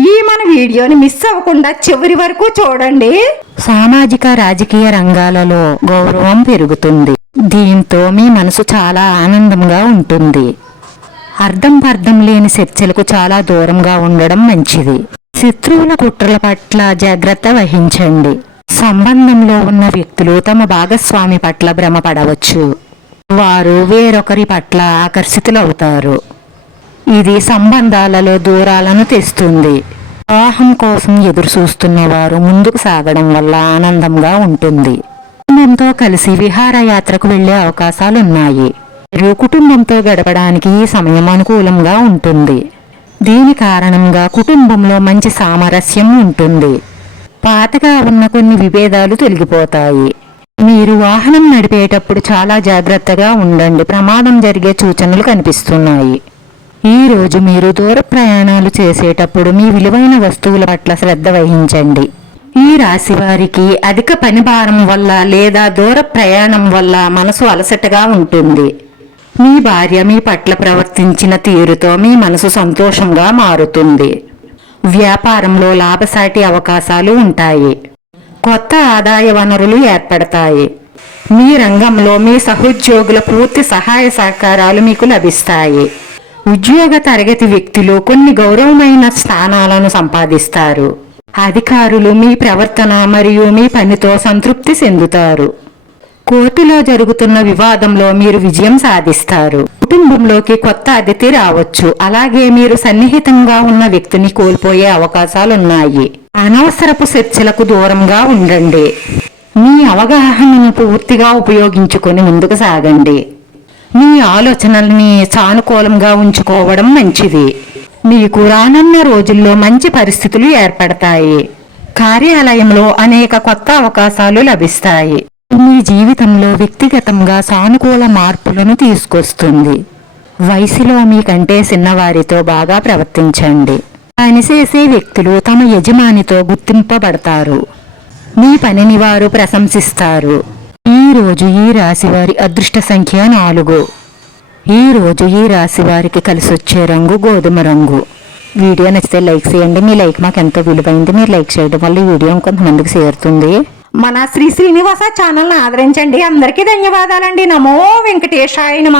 ఈ మన వీడియోని మిస్ అవ్వకుండా చివరి వరకు చూడండి. సామాజిక రాజకీయ రంగాలలో గౌరవం పెరుగుతుంది. దీంతో మీ మనసు చాలా ఆనందంగా ఉంటుంది. అర్థం పర్థం లేని చర్చలకు చాలా దూరంగా ఉండడం మంచిది. శత్రువుల కుట్రల పట్ల జాగ్రత్త వహించండి. సంబంధంలో ఉన్న వ్యక్తులు తమ భాగస్వామి పట్ల భ్రమపడవచ్చు. వారు వేరొకరి పట్ల ఆకర్షితులవుతారు. ఇది సంబంధాలలో దూరాలను తెస్తుంది. వివాహం కోసం ఎదురు చూస్తున్న వారు ముందుకు సాగడం వల్ల ఆనందంగా ఉంటుంది. కుటుంబంతో కలిసి విహారయాత్రకు వెళ్ళే అవకాశాలున్నాయి. మీరు కుటుంబంతో గడపడానికి ఈ సమయం అనుకూలంగా ఉంటుంది. దీని కారణంగా కుటుంబంలో మంచి సామరస్యం ఉంటుంది. పాతగా ఉన్న కొన్ని విభేదాలు తొలగిపోతాయి. మీరు వాహనం నడిపేటప్పుడు చాలా జాగ్రత్తగా ఉండండి. ప్రమాదం జరిగే సూచనలు కనిపిస్తున్నాయి. ఈ రోజు మీరు దూర ప్రయాణాలు చేసేటప్పుడు మీ విలువైన వస్తువుల పట్ల శ్రద్ధ వహించండి. ఈ రాశి వారికి అధిక పని భారం వల్ల లేదా దూర ప్రయాణం వల్ల మనసు అలసటగా ఉంటుంది. మీ భార్య మీ పట్ల ప్రవర్తించిన తీరుతో మీ మనసు సంతోషంగా మారుతుంది. వ్యాపారంలో లాభసాటి అవకాశాలు ఉంటాయి. కొత్త ఆదాయ వనరులు ఏర్పడతాయి. మీ రంగంలో మీ సహోద్యోగుల పూర్తి సహాయ సహకారాలు మీకు లభిస్తాయి. ఉద్యోగ తరగతి వ్యక్తులు కొన్ని గౌరవమైన స్థానాలను సంపాదిస్తారు. అధికారులు మీ ప్రవర్తన మరియు మీ పనితో సంతృప్తి చెందుతారు. కోర్టులో జరుగుతున్న వివాదంలో మీరు విజయం సాధిస్తారు. కుటుంబంలోకి కొత్త అతిథి రావచ్చు. అలాగే మీరు సన్నిహితంగా ఉన్న వ్యక్తిని కోల్పోయే అవకాశాలున్నాయి. అనవసరపు చర్చలకు దూరంగా ఉండండి. మీ అవగాహనను పూర్తిగా ఉపయోగించుకొని ముందుకు సాగండి. మీ ఆలోచనల్ని సానుకూలంగా ఉంచుకోవడం మంచిది. మీకు రానున్న రోజుల్లో మంచి పరిస్థితులు ఏర్పడతాయి. కార్యాలయంలో అనేక కొత్త అవకాశాలు లభిస్తాయి. మీ జీవితంలో వ్యక్తిగతంగా సానుకూల మార్పులను తీసుకొస్తుంది. వయసులో మీకంటే చిన్నవారితో బాగా ప్రవర్తించండి. పనిచేసే వ్యక్తులు తమ యజమానితో గుర్తింపబడతారు. మీ పనిని వారు ప్రశంసిస్తారు. ఈ రోజు ఈ రాశి వారి అదృష్ట సంఖ్య నాలుగు. ఈ రోజు ఈ రాశి వారికి కలిసి వచ్చే రంగు గోధుమ రంగు. వీడియో నచ్చితే లైక్ చేయండి. మీ లైక్ మాకు ఎంతో విలువైంది మీరు లైక్ చేయడం వల్ల ఈ వీడియో కొంతమందికి చేరుతుంది. మన శ్రీ శ్రీనివాస ఛానల్ని ఆదరించండి. అందరికీ ధన్యవాదాలండి. నమో వెంకటేశాయ నమ.